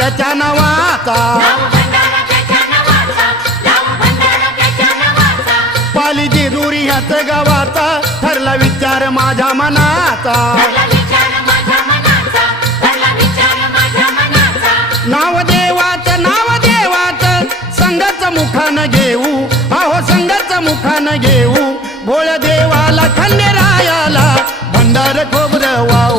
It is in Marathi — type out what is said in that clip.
त्याच्या नावाचा, पाली जेजुरी ह्याच गावाचा, ठरला विचार माझ्या मनाचा. नाव देवाचं संघाच मुखानं घेऊ, अहो संघाच मुखानं घेऊ. भोळ देवाला खंडेरायाला भंडार खोबरं वाहू.